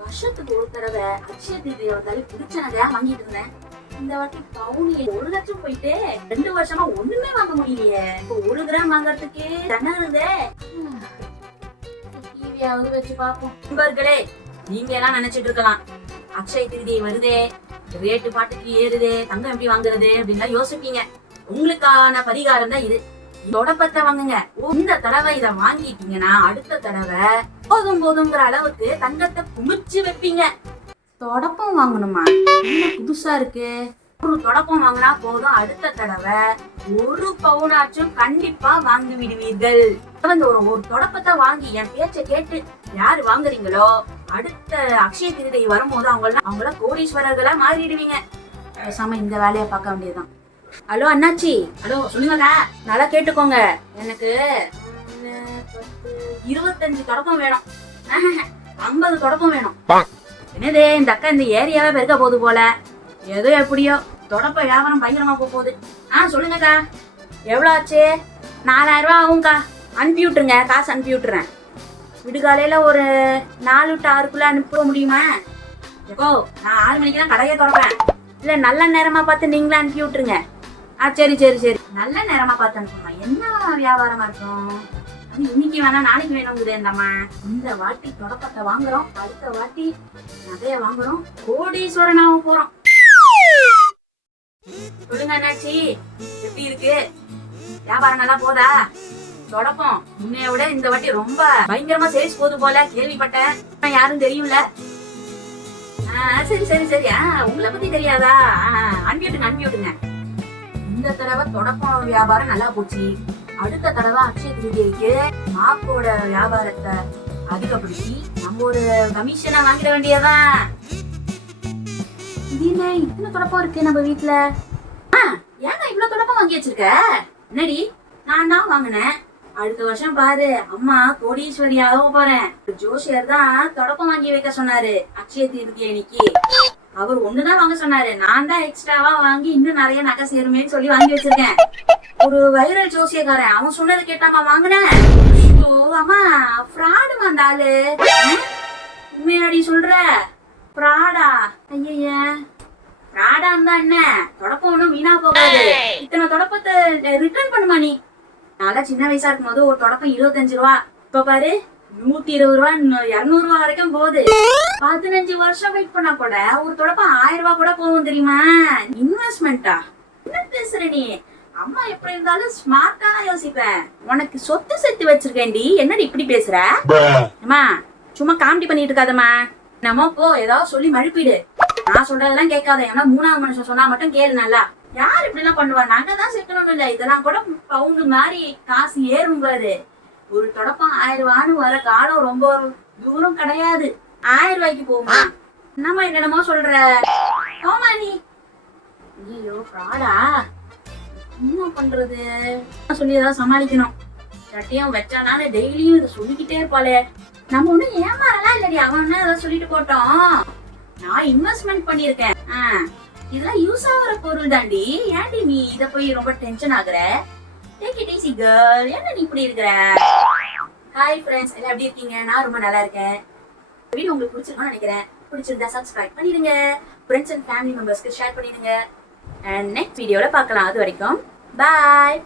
வருஷத்துக்கு ஒரு தடவை அக்ஷய திருதியை வந்தாலே பிடிச்ச நகையா வாங்கிட்டு இருந்தேன். இந்த வாட்டி பவுனி 1 லட்சம் போயிட்டு 2 வருஷமா ஒண்ணுமே வாங்க முடியலையே. இப்போ 1 கிராம் வாங்கறதுக்கே தண்ணாருதே. டிவியாவது வச்சு பாப்போம். நண்பர்களே, நீங்க எல்லாம் நினைச்சிட்டு இருக்கலாம், அக்ஷய திருதி வருதே, ரேட்டு பாட்டுக்கு ஏறுதே, தங்கம் எப்படி வாங்குறது அப்படின்னு யோசிப்பீங்க. உங்களுக்கான பரிகாரம் தான் இது. தொடப்பத்தை வாங்குங்க. இந்த தடவை இத வாங்கிட்டீங்கன்னா அடுத்த தடவை போதுங்கிற அளவுக்கு தங்கத்தை குமிச்சு வைப்பீங்க. தொடப்பம் வாங்கணுமா? புதுசா இருக்கு. ஒரு தொடப்பம் வாங்கினா போதும், அடுத்த தடவை 1 பவுனாச்சும் கண்டிப்பா வாங்கி விடுவீர்கள். ஒரு தொடப்பத்தை வாங்கி என் பேச்ச கேட்டு யாரு வாங்குறீங்களோ அடுத்த அக்ஷய திருதி வரும்போது அவங்கள கோடீஸ்வரர்களா மாறிடுவீங்க. பேசாம இந்த வேலையை பார்க்க வேண்டியதுதான். ஹலோ அண்ணாச்சி, ஹலோ சொல்லுங்கக்கா, நல்லா கேட்டுக்கோங்க. எனக்கு 25 தொடப்பம் வேணும். 50 தொடப்பம் வேணும். என்னது இந்த அக்கா இந்த ஏரியாவே பெருக்க போகுது போல. ஏதோ எப்படியோ தொடப்ப வியாபாரம் பயங்கரமா போகுது. சொல்லுங்கக்கா, எவ்வளோ ஆச்சு? 4000 ரூபா ஆகும்க்கா. அனுப்பி விட்டுருங்க, காசு அனுப்பி விட்டுறேன். விடுகாலையில ஒரு 4 to 6 அனுப்ப முடியுமா? எப்போ நான் 6 மணிக்கு தான் கடையை தொடப்பேன். இல்ல நல்ல நேரமா பார்த்து நீங்களே அனுப்பி விட்டுருங்க. சரி சரி சரி, நல்ல நேரமா பார்த்து அனுப்புமா. என்ன வியாபாரமா இருக்கும்? இன்னைக்கு வேணா நாளைக்கு வேணுங்குது. இந்த வாட்டி தொடப்பத்தை வாங்குறோம், அடுத்த வாட்டி நகைய வாங்குறோம், கோடீஸ்வரனாக போறோம். சொல்லுங்க அண்ணாச்சி, எப்படி இருக்கு? வியாபாரம் நல்லா போதா? தொடப்பம் முன்னைய விட இந்த வாட்டி ரொம்ப பயங்கரமா சேல்ஸ் போகுது போல கேள்விப்பட்டேன். யாரும் தெரியும்ல? சரி சரி சரி, உங்களை பத்தி தெரியாதா? அனுப்பி விட்டுங்க. இந்த தடவை தொடப்பம் வியாபாரம் நல்லா போச்சு. அடுத்த தடவை அக்ஷய திருதிக்கு மாக்கோட வியாபாரத்தை அதிகப்படுத்தி நம்ம ஒரு கமிஷனை வாங்கிட வேண்டியதான். இத்தனை தொடப்பம் இருக்கு நம்ம வீட்டுல. ஏங்க இவ்வளவு தொடப்பம் வாங்கி வச்சிருக்க? என்னடி, நான் தான் வாங்கினேன். அடுத்த வருஷம் பாரு, அம்மா கோடீஸ்வரியாக போறேன். ஜோசியர் தான் தொடப்பம் வாங்கி வைக்க சொன்னாரு அக்ஷய திருதி அன்னைக்கு. அவர் ஒண்ணுதான் வாங்க சொன்னாரு. நான் தான் எக்ஸ்ட்ராவா வாங்கி இன்னும் நிறைய நகை சேருமேன்னு சொல்லி வாங்கி வச்சிருக்கேன். ஒரு வைரல் ஜோசியக்காரன், அவன் சொன்னது கேட்டாமா வாங்கினேன். அம்மா ஃப்ராடு வந்தாலு. உண்மையாடி சொல்ற? ஃப்ராடா? ஐய, ஃப்ராடா இருந்தா என்ன, தொடப்பம் ஒண்ணும் வீணா போகாது. இத்தனை தொடப்பத்தை ரிட்டர்ன் பண்ணுமா நீ? நல்லா சின்ன வயசா இருக்கும் போது ஒரு தொடப்பம் 25 ரூபா, இப்ப பாரு 120 ரூபா 200 ரூபா வரைக்கும் போகுது. 15 வருஷம் வெயிட் பண்ணா கூட ஒரு தொடப்பம் 1000 ரூபா கூட போகும் தெரியுமா? இன்வெஸ்ட்மெண்டா? என்ன பேசுற நீ? அம்மா எப்படி இருந்தாலும் ஸ்மார்ட்டா யோசிப்பேன். உனக்கு சொத்து சேர்த்து வச்சிருக்கேன்டி, என்னடி இப்படி பேசுற? அம்மா சும்மா காமெடி பண்ணிட்டு இருக்காதம்மா. நம்ம போ, ஏதாவது சொல்லி மழுப்பிடு. நான் சொல்றதெல்லாம் கேட்காத. ஏன்னா 3ஆவது மனுஷன் சொன்னா மட்டும் கேளு. நல்லா யார் இப்படி எல்லாம் பண்ணுவா? நாங்க தான் சேர்க்கணும் இல்ல, இதெல்லாம் கூட பவுண்டு மாதிரி காசு ஏறும் பாரு. ஒரு தொடப்பம் 1000 ரூபான்னு வர காலம் ரொம்ப தூரம் கிடையாது. 1000 ரூபாய்க்கு போகுமா? என்னம்மா என்னமோ சொல்ற? போமா நீ. ஐயோ ஃப்ராடா, என்ன பண்றது? சொல்லி ஏதாவது சமாளிக்கணும். சட்டியம் வச்சானால டெய்லியும் இதை சொல்லிக்கிட்டே இருப்பாளே. நம்ம ஒண்ணும் ஏமாறலாம் இல்லடி, அவன் ஏதாவது சொல்லிட்டு போட்டோம். நான் இன்வெஸ்ட்மெண்ட் பண்ணிருக்கேன். இதெல்லாம் யூஸ் ஆகுற பொருள் தாண்டி. ஏன்டி நீ இத போய் ரொம்ப டென்ஷன் ஆகுற? Take it easy girl. என்ன நீ இப்படி இருக்கிற? ஹாய் ஃப்ரெண்ட்ஸ், எல்லாம் எப்படி இருக்கீங்க? நான் ரொம்ப நல்லா இருக்கேன். வீடியோ உங்களுக்கு பிடிச்சிருக்கும்னு நினைக்கிறேன். பிடிச்சிருந்தா சப்ஸ்கிரைப் பண்ணிடுங்க, ஃப்ரெண்ட்ஸ் அண்ட் ஃபேமிலி மெம்பர்ஸ்க்கு ஷேர் பண்ணிடுங்க. அண்ட் நெக்ஸ்ட் வீடியோல பார்க்கலாம். அது வரைக்கும் பாய்.